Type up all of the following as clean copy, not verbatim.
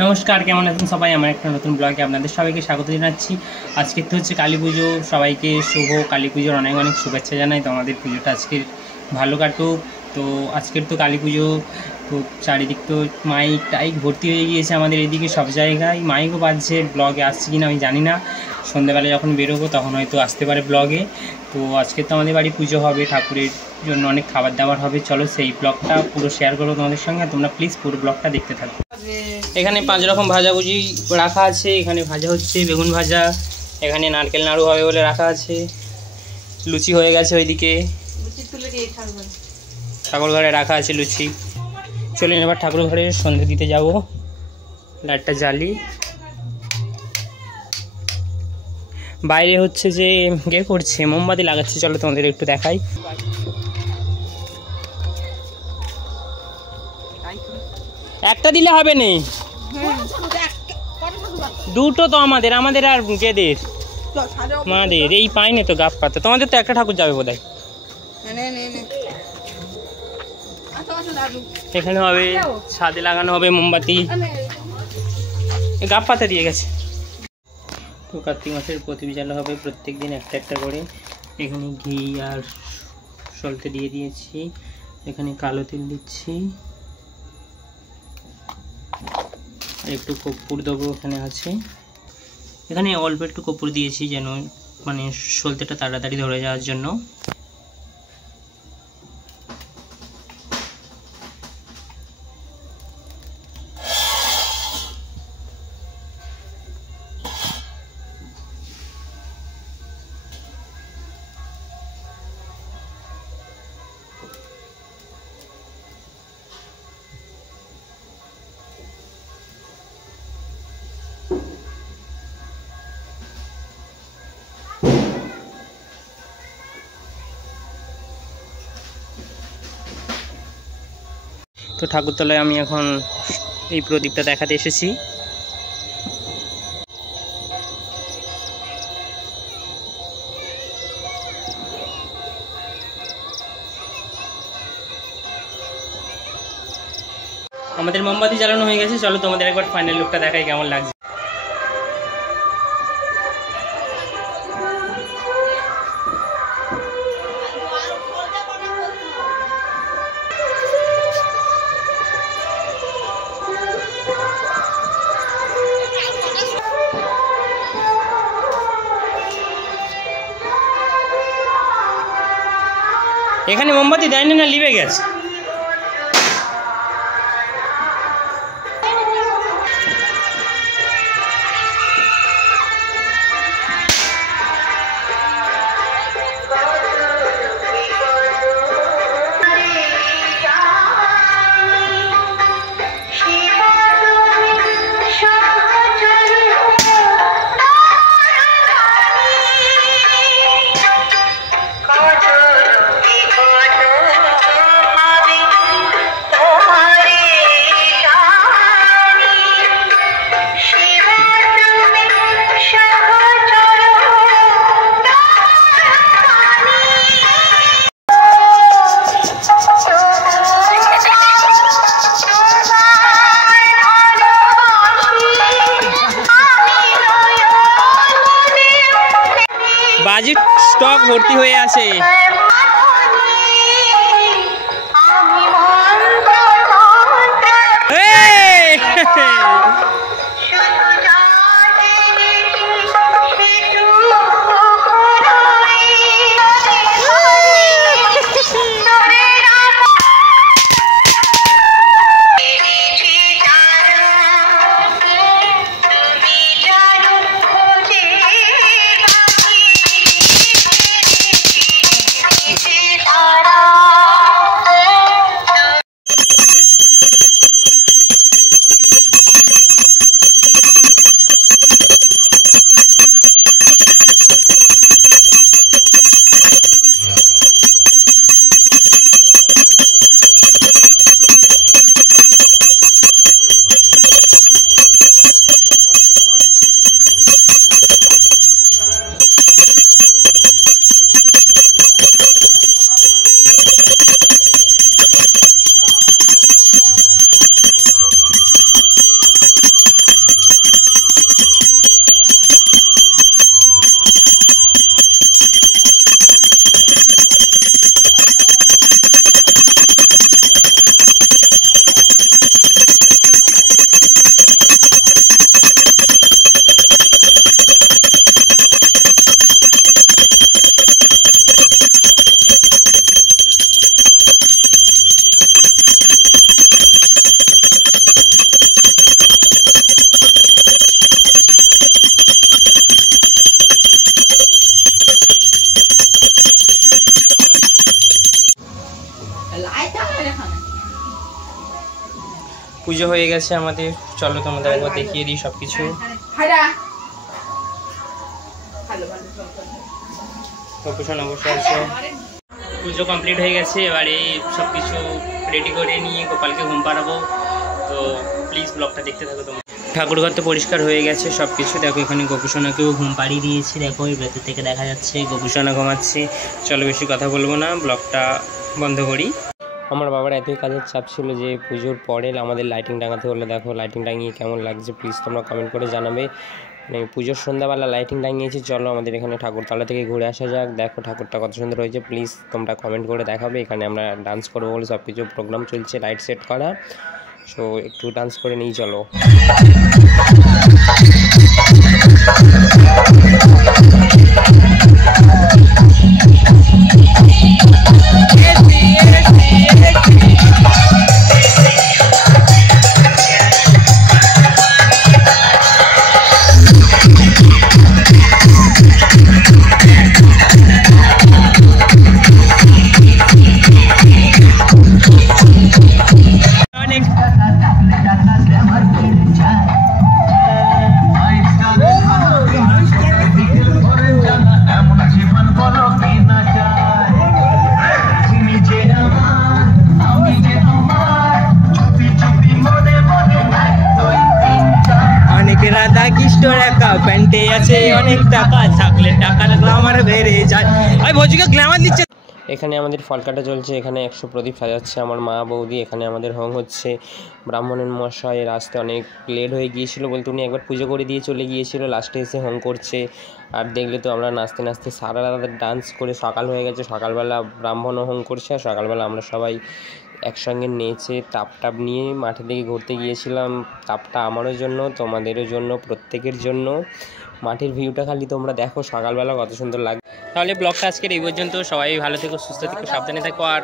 नमस्कार केमन आছেন সবাই আমার একটা নতুন ব্লগে আপনাদের সবাইকে স্বাগত জানাচ্ছি। আজকে তো হচ্ছে কালী পুজো, সবাইকে শুভ কালী পুজোর অনেক অনেক শুভেচ্ছা জানাই। তো আমাদের পুজোটা আজকে ভালো কাটুক। তো আজকের তো কালী পুজো, তো চারিদিক তো মাইক টাইক ভর্তি হয়ে গিয়েছে আমাদের এদিকে সব জায়গায়, মাইকও বাজছে। ব্লগে আসছে কিনা আমি জানি না, সন্ধ্যাবেলা যখন বেরোবো তখন হয়তো আসতে পারে ব্লগে। তো আজকে তো আমাদের বাড়ি পুজো হবে, ঠাকুরের জন্য অনেক খাবার দাবার হবে। চলো সেই ব্লগটা পুরো শেয়ার করবো তোমাদের সঙ্গে, তোমরা প্লিজ পুরো ব্লগটা দেখতে থাকো। এখানে 5 রকম ভাজাভুজি রাখা আছে, এখানে ভাজা হচ্ছে বেগুন ভাজা, এখানে নারকেল নাড়ু হবে বলে রাখা আছে, লুচি হয়ে গেছে ওইদিকে, ঠাকুর ঘরে রাখা আছে লুচি। চলুন এবার ঠাকুর ঘরে সন্ধে দিতে যাব, লাইটটা জ্বালি। বাইরে হচ্ছে যে করছে মোমবাতি লাগাচ্ছে, চলো তোমাদের একটু দেখাই। একটা দিলে হবে না, দুটো তো আমাদের আর গেদের মাদের এই পাইনি তো গাপ পাতা। তোমাদের তো একটা ঠাকুর যাবে বোধহয়। এখানে হবে ছাদে লাগানো হবে মোমবাতি, গাপ পাতা দিয়ে গেছে। তো কার্তিক মাসের প্রদীপ জ্বালা হবে প্রত্যেক দিন একটা একটা করে। এখানে ঘি আর সলতে দিয়ে দিয়েছি, এখানে কালো তিল দিচ্ছি, একটু কর্পূর দেবো এখানে আছে। এখানে অল্প একটু কর্পূর দিয়েছি যেন মানে সলতেটা তাড়াতাড়ি ধরে যাওয়ার জন্য। তো ঠাকুরতলায় আমি এখন এই প্রদীপটা দেখাতে এসেছি। আমাদের মোমবাতি জ্বালানো হয়ে গেছে, চলো তোমাদের একবার ফাইনাল লুকটা দেখাই কেমন লাগছে। এখানে মোমবাতি দেয়নি না, লিভে গেছে। বাজি স্টক ভর্তি হয়ে আছে। পুজো হয়ে গেছে আমাদের, চলো তোমাদের একবার দেখিয়ে দিই সব কিছু। গোপুসোনা বসে আছে, পুজো কমপ্লিট হয়ে গেছে, এবারে সব কিছু রেডি করে নিয়ে গোপালকে ঘুম পাড়াবো। তো প্লিজ ব্লগটা দেখতে থাকো তোমরা। ঠাকুরঘর তো পরিষ্কার হয়ে গেছে সব কিছু, দেখো এখানে গোপুসোনাকেও ঘুম পাড়িয়ে দিয়েছি, দেখো এই ভেতর থেকে দেখা যাচ্ছে গোপুসোনা ঘুমাচ্ছে। চলো বেশি কথা বলবো না, ব্লগটা বন্ধ করি। আমার বাবার এতই কাজের চাপ ছিল যে পুজোর পরে আমাদের লাইটিং টাঙাতে হলো। দেখো লাইটিং টাঙিয়ে কেমন লাগছে প্লিজ তোমরা কমেন্ট করে জানাবে। মানে পুজোর সন্ধ্যাবেলা লাইটিং টাঙিয়েছি। চলো আমাদের এখানে ঠাকুরতলা থেকে ঘুরে আসা যাক। দেখো ঠাকুরটা কত সুন্দর হয়েছে, প্লিজ তোমরা কমেন্ট করে দেখাবে। এখানে আমরা ডান্স করবো বলে সব কিছু প্রোগ্রাম চলছে, লাইট সেট করা। সো একটু ডান্স করে নিই চলো। রাধা কৃষ্ণ একা প্যান্টে আছে অনেক টাকা, থাকলে টাকার গ্ল্যামার বেড়ে যায়। ভাই ভোজিকে গ্ল্যামার দিচ্ছে। এখানে আমাদের ফল কাটা চলছে, এখানে 100 প্রদীপ সাজাচ্ছে আমার মা বৌদি। এখানে আমাদের হোম হচ্ছে, ব্রাহ্মণের মশাই আসতে অনেক লেট হয়ে গিয়েছিল বলতে উনি একবার পুজো করে দিয়ে চলে গিয়েছিল, লাস্টে এসে হোম করছে। আর দেখলে তো আমরা নাচতে নাচতে সারা রাত ডান্স করে সকাল হয়ে গেছে। সকালবেলা ব্রাহ্মণও হোম করছে, আর সকালবেলা আমরা সবাই একসঙ্গে নেচে টাপ নিয়ে মাঠের দিকে ঘুরতে গিয়েছিলাম। টাপটা আমারও জন্য, তোমাদেরও জন্য, প্রত্যেকের জন্য। মাঠের ভিউটা খালি তোমরা দেখো সকালবেলা কত সুন্দর লাগে। তাহলে ব্লগটা আজকের এই পর্যন্ত। সবাই ভালো থেকো, সুস্থ থেকো, সাবধানে থাকো, আর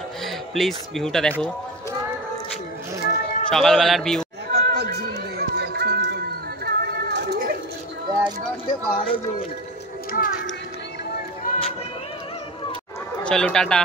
প্লিজ ভিউটা দেখো সকালবেলার ভিউ। চলো টাটা।